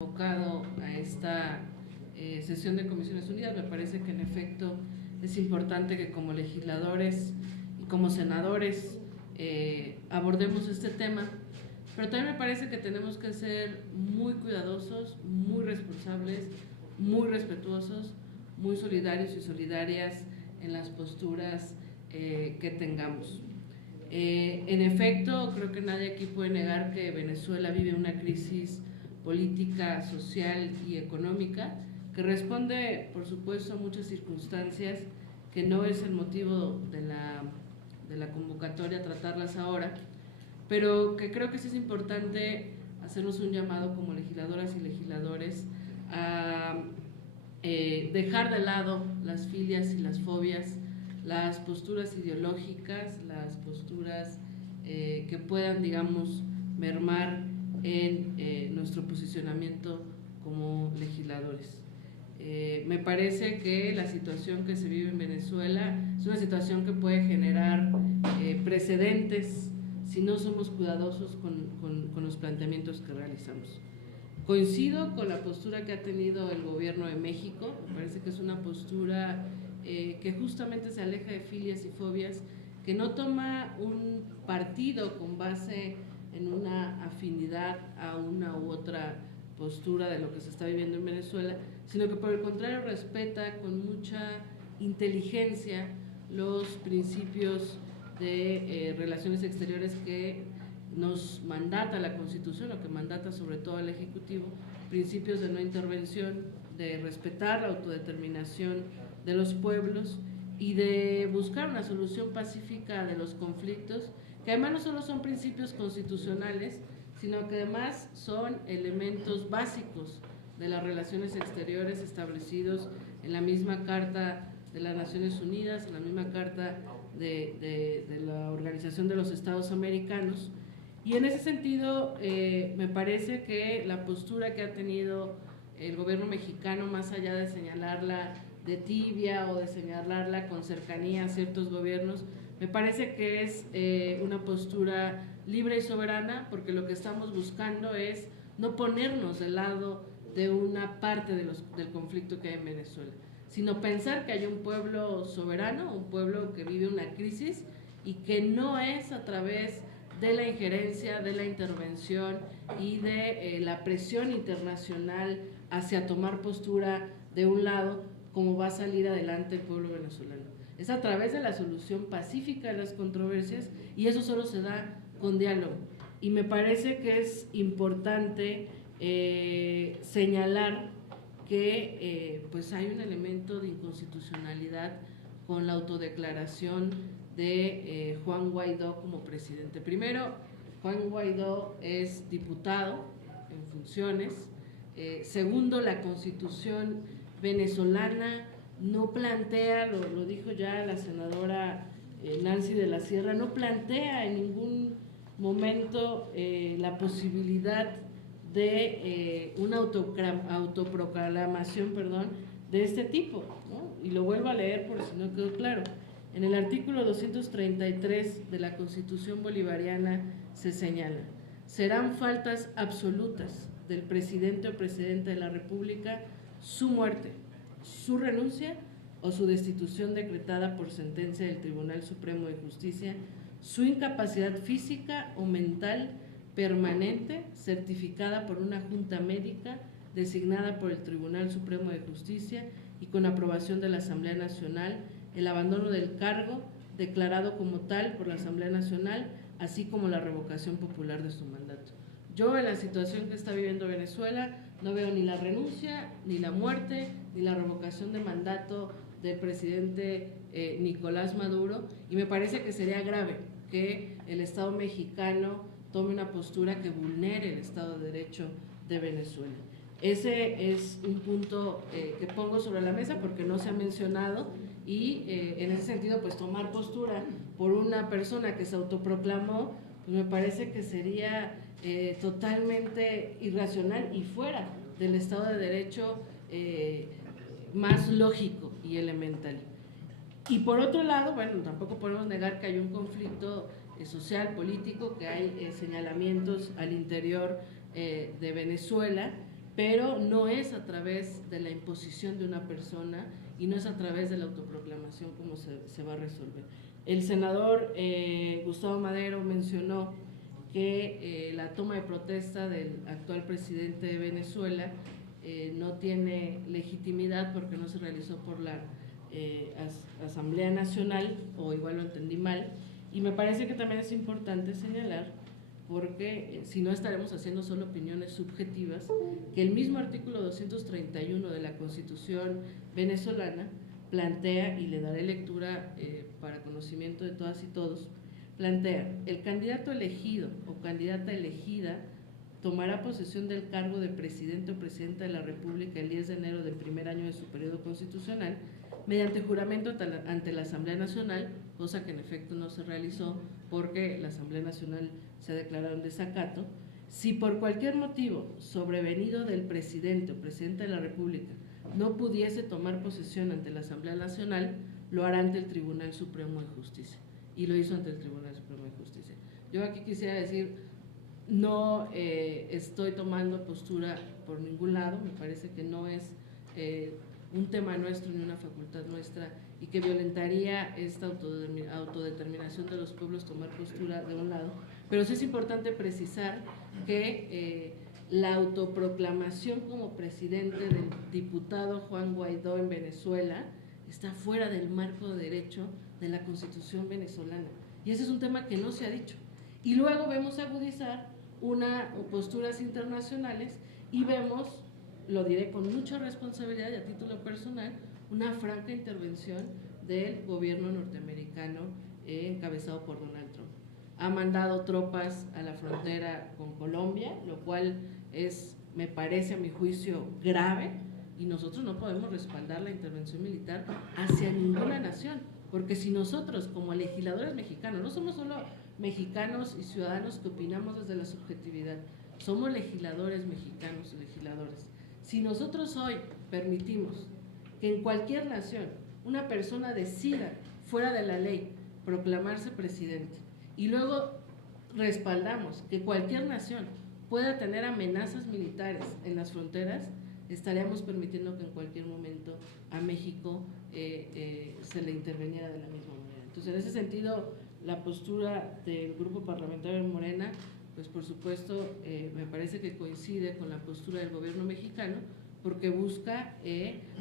Convocado a esta sesión de Comisiones Unidas. Me parece que en efecto es importante que como legisladores y como senadores abordemos este tema, pero también me parece que tenemos que ser muy cuidadosos, muy responsables, muy respetuosos, muy solidarios y solidarias en las posturas que tengamos. En efecto, creo que nadie aquí puede negar que Venezuela vive una crisis política, social y económica que responde, por supuesto, a muchas circunstancias que no es el motivo de la convocatoria tratarlas ahora, pero que creo que sí es importante hacernos un llamado como legisladoras y legisladores a dejar de lado las filias y las fobias, las posturas ideológicas, las posturas que puedan, digamos, mermar en nuestro posicionamiento como legisladores. Me parece que la situación que se vive en Venezuela es una situación que puede generar precedentes si no somos cuidadosos con los planteamientos que realizamos. Coincido con la postura que ha tenido el gobierno de México. Me parece que es una postura que justamente se aleja de filias y fobias, que no toma un partido con base en una afinidad a una u otra postura de lo que se está viviendo en Venezuela, sino que por el contrario respeta con mucha inteligencia los principios de relaciones exteriores que nos mandata la Constitución, o que mandata sobre todo al Ejecutivo, principios de no intervención, de respetar la autodeterminación de los pueblos y de buscar una solución pacífica de los conflictos, que además no solo son principios constitucionales, sino que además son elementos básicos de las relaciones exteriores establecidos en la misma Carta de las Naciones Unidas, en la misma Carta de la Organización de los Estados Americanos. Y en ese sentido, me parece que la postura que ha tenido el gobierno mexicano, más allá de señalarla de tibia o de señalarla con cercanía a ciertos gobiernos, me parece que es una postura libre y soberana, porque lo que estamos buscando es no ponernos del lado de una parte del conflicto que hay en Venezuela, sino pensar que hay un pueblo soberano, un pueblo que vive una crisis y que no es a través de la injerencia, de la intervención y de la presión internacional hacia tomar postura de un lado como va a salir adelante el pueblo venezolano. Es a través de la solución pacífica de las controversias, y eso solo se da con diálogo. Y me parece que es importante señalar que pues hay un elemento de inconstitucionalidad con la autodeclaración de Juan Guaidó como presidente. Primero, Juan Guaidó es diputado en funciones. Segundo, la Constitución venezolana no plantea, lo dijo ya la senadora Nancy de la Sierra, no plantea en ningún momento la posibilidad de una autoproclamación, de este tipo, ¿no? Y lo vuelvo a leer por si no quedó claro. En el artículo 233 de la Constitución bolivariana se señala: serán faltas absolutas del presidente o presidenta de la República su muerte, su renuncia o su destitución decretada por sentencia del Tribunal Supremo de Justicia, su incapacidad física o mental permanente certificada por una junta médica designada por el Tribunal Supremo de Justicia y con aprobación de la Asamblea Nacional, el abandono del cargo declarado como tal por la Asamblea Nacional, así como la revocación popular de su mandato. Yo, en la situación que está viviendo Venezuela, no veo ni la renuncia, ni la muerte, ni la revocación de mandato del presidente Nicolás Maduro, y me parece que sería grave que el Estado mexicano tome una postura que vulnere el Estado de Derecho de Venezuela. Ese es un punto que pongo sobre la mesa porque no se ha mencionado, y en ese sentido, pues tomar postura por una persona que se autoproclamó, pues me parece que sería totalmente irracional y fuera del Estado de Derecho más lógico y elemental. Y por otro lado, bueno, tampoco podemos negar que hay un conflicto social, político, que hay señalamientos al interior de Venezuela, pero no es a través de la imposición de una persona y no es a través de la autoproclamación como se va a resolver. El senador Gustavo Madero mencionó que la toma de protesta del actual presidente de Venezuela no tiene legitimidad porque no se realizó por la Asamblea Nacional, o igual lo entendí mal, y me parece que también es importante señalar, porque si no estaremos haciendo solo opiniones subjetivas, que el mismo artículo 231 de la Constitución venezolana plantea, y le daré lectura para conocimiento de todas y todos, plantea: el candidato elegido o candidata elegida tomará posesión del cargo de presidente o presidenta de la República el 10 de enero del primer año de su periodo constitucional mediante juramento ante la Asamblea Nacional, cosa que en efecto no se realizó porque la Asamblea Nacional se ha declarado en desacato. Si por cualquier motivo sobrevenido del presidente o presidenta de la República no pudiese tomar posesión ante la Asamblea Nacional, lo hará ante el Tribunal Supremo de Justicia, y lo hizo ante el Tribunal Supremo de Justicia. Yo aquí quisiera decir, no estoy tomando postura por ningún lado, me parece que no es un tema nuestro ni una facultad nuestra y que violentaría esta autodeterminación de los pueblos tomar postura de un lado, pero sí es importante precisar que la autoproclamación como presidente del diputado Juan Guaidó en Venezuela está fuera del marco de derecho de la Constitución venezolana, y ese es un tema que no se ha dicho. Y luego vemos agudizar posturas internacionales y vemos, lo diré con mucha responsabilidad y a título personal, una franca intervención del gobierno norteamericano encabezado por Donald Trump. Ha mandado tropas a la frontera con Colombia, lo cual me parece a mi juicio grave, y nosotros no podemos respaldar la intervención militar hacia ninguna nación, porque si nosotros como legisladores mexicanos, no somos solo mexicanos y ciudadanos que opinamos desde la subjetividad, somos legisladores mexicanos y legisladores. Si nosotros hoy permitimos que en cualquier nación una persona decida fuera de la ley proclamarse presidente y luego respaldamos que cualquier nación pueda tener amenazas militares en las fronteras, estaríamos permitiendo que en cualquier momento a México se le interveniera de la misma manera. Entonces, en ese sentido, la postura del Grupo Parlamentario de Morena, pues por supuesto me parece que coincide con la postura del gobierno mexicano, porque busca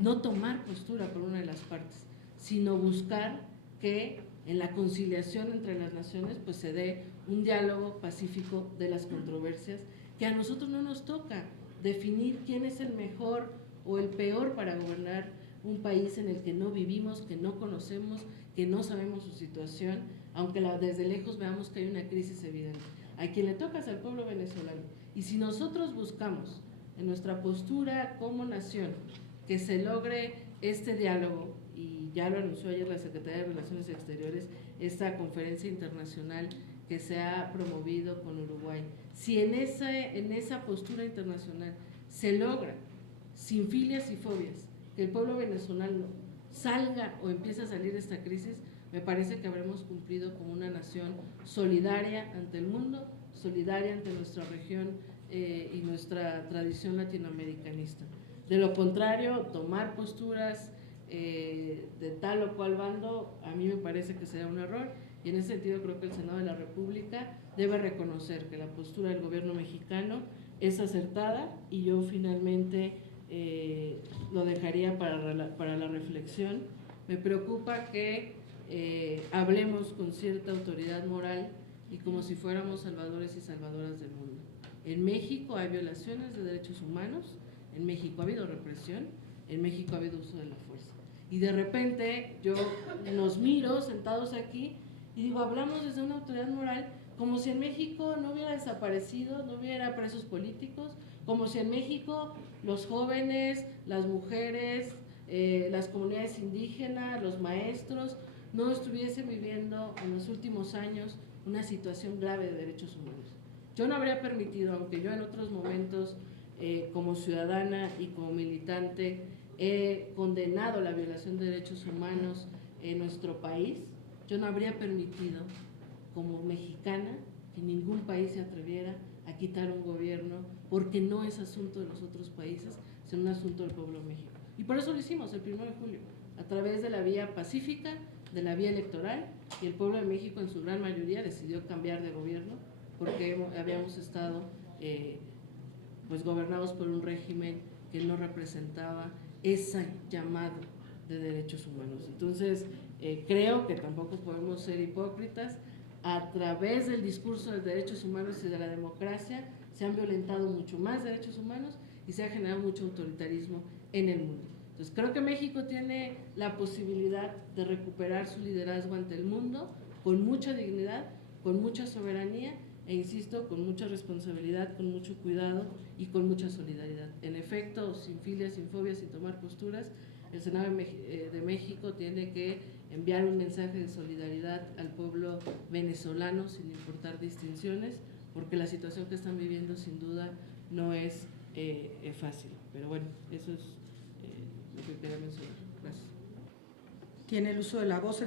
no tomar postura por una de las partes, sino buscar que en la conciliación entre las naciones pues se dé un diálogo pacífico de las controversias, que a nosotros no nos toca definir quién es el mejor o el peor para gobernar un país en el que no vivimos, que no conocemos, que no sabemos su situación, aunque desde lejos veamos que hay una crisis evidente. A quien le toca es al pueblo venezolano, y si nosotros buscamos en nuestra postura como nación que se logre este diálogo, y ya lo anunció ayer la Secretaría de Relaciones Exteriores, esta conferencia internacional que se ha promovido con Uruguay, si en esa postura internacional se logra, sin filias y fobias, que el pueblo venezolano salga o empiece a salir de esta crisis, me parece que habremos cumplido como una nación solidaria ante el mundo, solidaria ante nuestra región y nuestra tradición latinoamericanista. De lo contrario, tomar posturas de tal o cual bando, a mí me parece que será un error, y en ese sentido creo que el Senado de la República debe reconocer que la postura del gobierno mexicano es acertada, y yo finalmente lo dejaría para la reflexión. Me preocupa que hablemos con cierta autoridad moral y como si fuéramos salvadores y salvadoras del mundo. En México hay violaciones de derechos humanos, en México ha habido represión, en México ha habido uso de la fuerza. Y de repente yo nos miro sentados aquí y digo, hablamos desde una autoridad moral como si en México no hubiera desaparecido, no hubiera presos políticos, como si en México los jóvenes, las mujeres, las comunidades indígenas, los maestros, no estuviesen viviendo en los últimos años una situación grave de derechos humanos. Yo no habría permitido, aunque yo en otros momentos como ciudadana y como militante he condenado la violación de derechos humanos en nuestro país, yo no habría permitido como mexicana que ningún país se atreviera a quitar un gobierno porque no es asunto de los otros países, sino un asunto del pueblo de México. Y por eso lo hicimos el 1 de julio, a través de la vía pacífica, de la vía electoral, y el pueblo de México en su gran mayoría decidió cambiar de gobierno porque habíamos estado pues gobernados por un régimen que no representaba ese llamado de derechos humanos. Entonces, creo que tampoco podemos ser hipócritas. A través del discurso de derechos humanos y de la democracia se han violentado mucho más derechos humanos y se ha generado mucho autoritarismo en el mundo. Entonces, creo que México tiene la posibilidad de recuperar su liderazgo ante el mundo con mucha dignidad, con mucha soberanía e, insisto, con mucha responsabilidad, con mucho cuidado y con mucha solidaridad. En efecto, sin filias, sin fobias, sin tomar posturas, el Senado de México tiene que enviar un mensaje de solidaridad al pueblo venezolano sin importar distinciones, porque la situación que están viviendo sin duda no es fácil. Pero bueno, eso es lo que quería mencionar. Gracias. Tiene el uso de la voz el